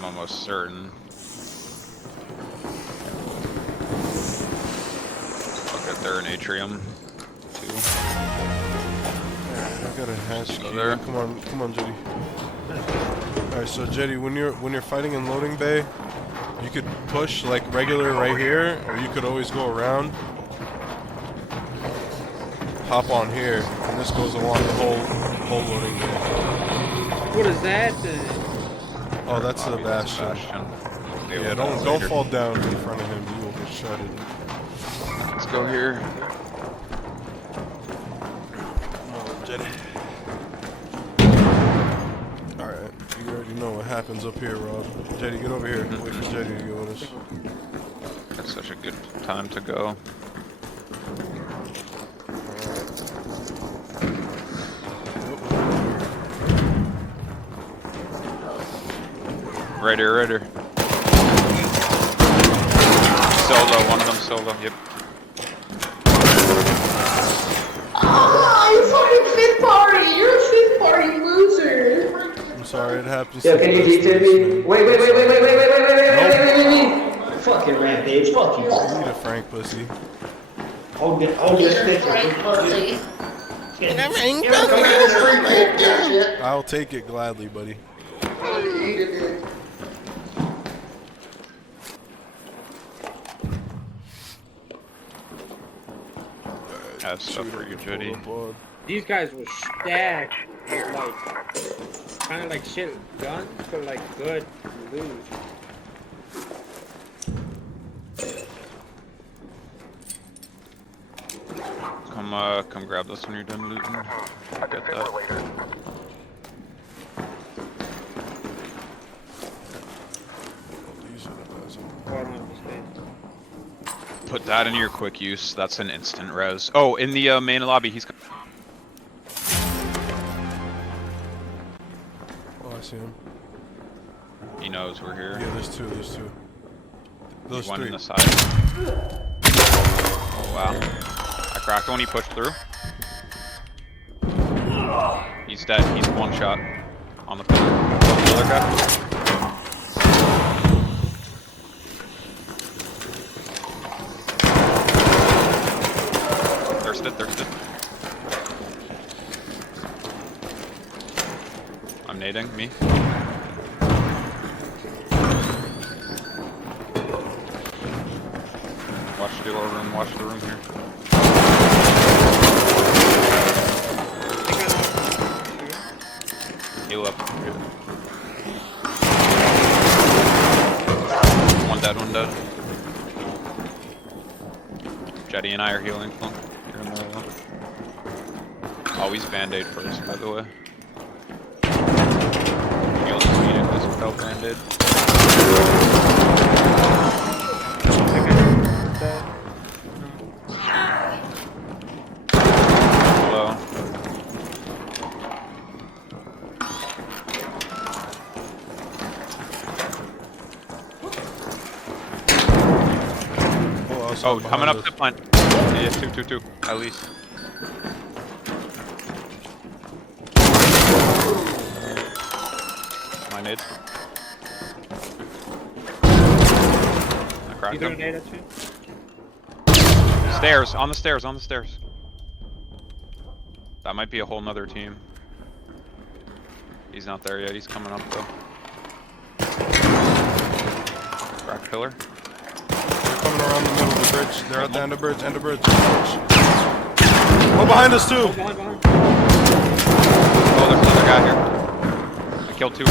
I'm almost certain. Okay, they're an atrium, too. I got a hash key. There. Come on, Jetty. Alright, so Jetty, when you're fighting in loading bay, you could push like regular right here, or you could always go around. Hop on here, and this goes along the whole loading bay. What is that? Oh, that's the Bastion. Yeah, don't fall down in front of him. You will get shredded. Let's go here. Come on, Jetty. Alright, you already know what happens up here, Rob. Jetty, get over here. Wait for Jetty to go with us. That's such a good time to go. Right here, right here. Solo, one of them solo, yep. Ah, you fucking fifth party! You're a fifth party loser! I'm sorry, it happens. Yo, can you detail me? Wait. Fucking rampage, fuck you. You need a Frank pussy. Hold this picture. I'll take it gladly, buddy. I have stuff for you, Judy. These guys were stacked with like, kind of like shit guns, but like good loot. Come grab this when you're done looting. Get that. Put that in your quick use. That's an instant res. Oh, in the main lobby, he's. Oh, I see him. He knows we're here. Yeah, there's two. Those one three. in the side. Oh wow! I cracked one. He pushed through. He's dead. He's one shot on the pillar. The other guy. Thirsted. I'm nading, me. Watch the room, watch the room here. Heal up. One dead. Jetty and I are healing. Always band-aid first, by the way. You'll just beat it this without band-aid. Hello. Oh, coming up the plant. Yeah, two, at least. My nade. I cracked him. Stairs, on the stairs. That might be a whole nother team. He's not there yet, he's coming up though. Crack pillar. They're coming around the middle of the bridge. They're at the end of bridge. Oh, behind us too! Behind. Oh, there's another guy here. I killed two.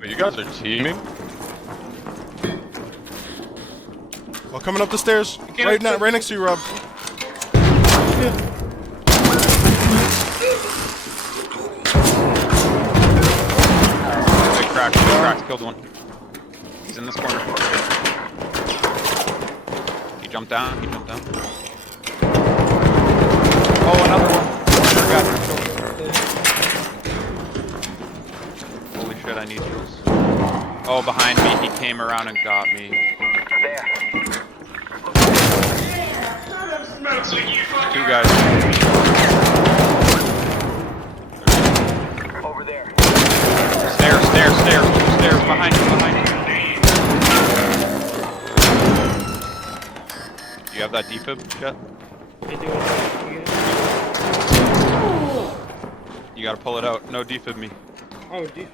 Wait, you guys are teaming? Oh, coming up the stairs. Right next to you, Rob. Big crack, killed one. He's in this corner. He jumped down. Oh, another one. Holy shit, I need heals. Oh, behind me, he came around and got me. Two guys. Over there. Stairs, behind you. You have that defib, Jet? I do it. You gotta pull it out. No defib me. Oh, deep.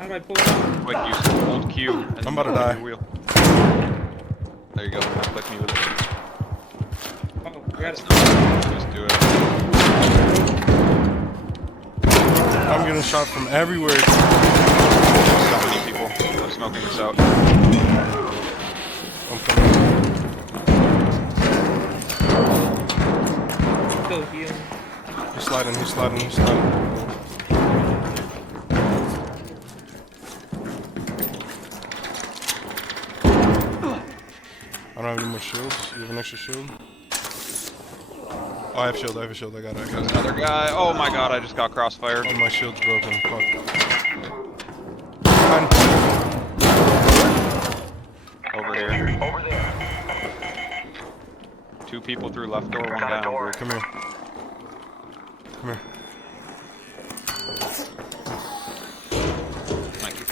How do I pull it out? Quick use hold Q. And I'm about to hold die. your wheel. There you go. Now click me with it. Oh, we got it. Just do it. I'm getting shot from everywhere. So many people. I'm smoking this out. I'm coming. Still healing. He's sliding. I don't have any more shields. You have an extra shield? Oh, I have shield. I got it. There's another guy. Oh my god, I just got crossfired. Oh, my shield's broken. Fuck. Behind. Over here. Two people through left door, one guy on bridge. Come here. Thank you.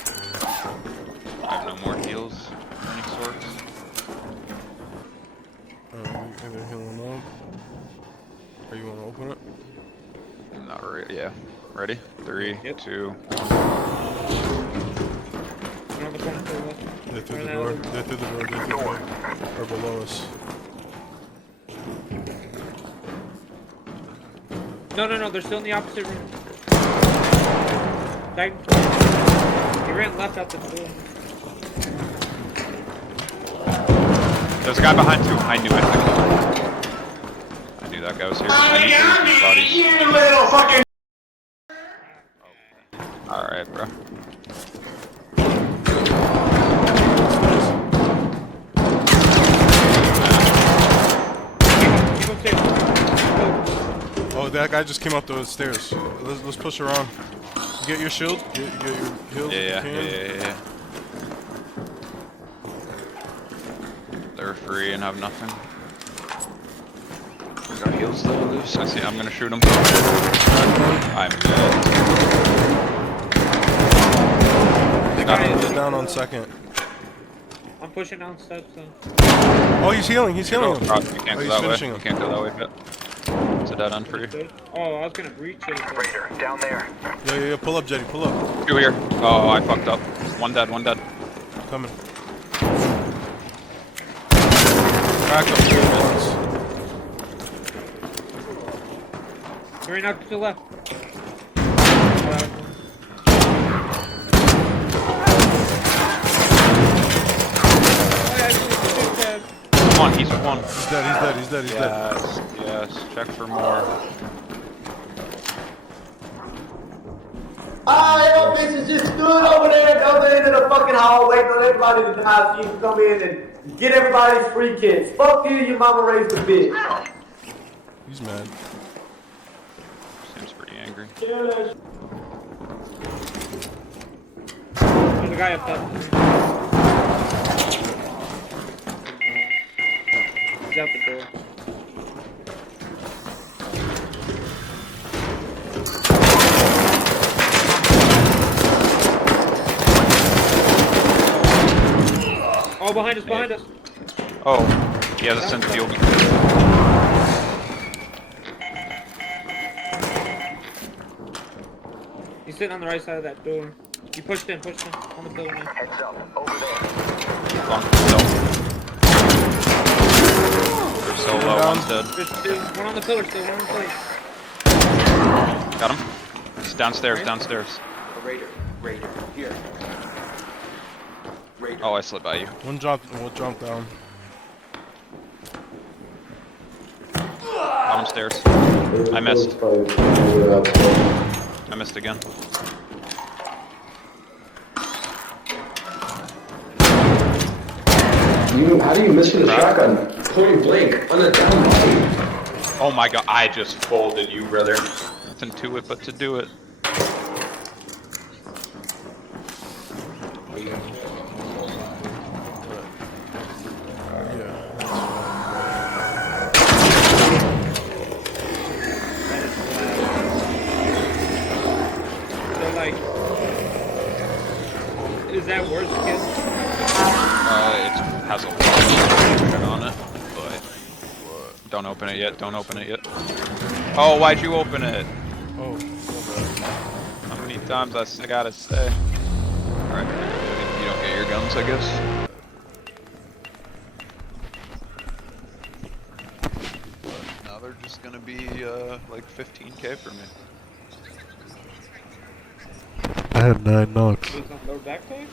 I have no more heals of any sorts. They're healing up. Are you want to open it? Not really. Yeah. Ready? 3, Yep. 2. Another one to the left. They're through the door. Or below us. No, they're still in the opposite room. He ran left out the door. There's a guy behind too. I knew it. I knew that guy was here. I need these bodies. You little fucking. Alright, bro. Keep upstairs. Oh, that guy just came up those stairs. Let's push around. Get your shield. Get your heals. Yeah. if you can. They're Free and have nothing. We got heals though loose. I see. I'm gonna shoot him. I'm dead. Get down on second. I'm pushing down steps though. Oh, he's healing. He's healing. You can't Oh, go he's that way. finishing You him. can't go that way, but it's a dead end for you. Oh, I was gonna breach it. Raider, down there. Yeah. Pull up, Jetty. Pull up. Two here. Oh, I fucked up. One dead. Coming. Back up here once. You're right out to the left. Come on, he's one. He's dead. Yes. Check for more. Y'all bitches just stood over there at the other end of the fucking hall waiting on everybody to die so you can come in and get everybody's free kits. Fuck you, your mama raised a bitch. He's mad. Seems pretty angry. There's a guy up top. He's out the door. Oh, behind us. Oh, he has a sense of fuel. He's sitting on the right side of that door. You pushed in on the pillar now. Heads up, over there. They're so low, one's dead. There's two. One on the pillar still, one on the pillar. Got him. He's downstairs. Raider, here. Raider. Oh, I slid by you. We'll jump down. Bottom stairs. I missed. I missed again. How do you miss with a shotgun? Point blank on a down body. Oh my god, I just folded you, brother. Nothing to it but to do it. So like, Is that worth it? It has a lot of shit on it, but don't open it yet. Don't open it yet. Oh, why'd you open it? Oh, How many times I gotta say? Alright, you don't get your guns, I guess. But now they're just gonna be like 15k for me. I had 9 knocks. Please don't load backpack?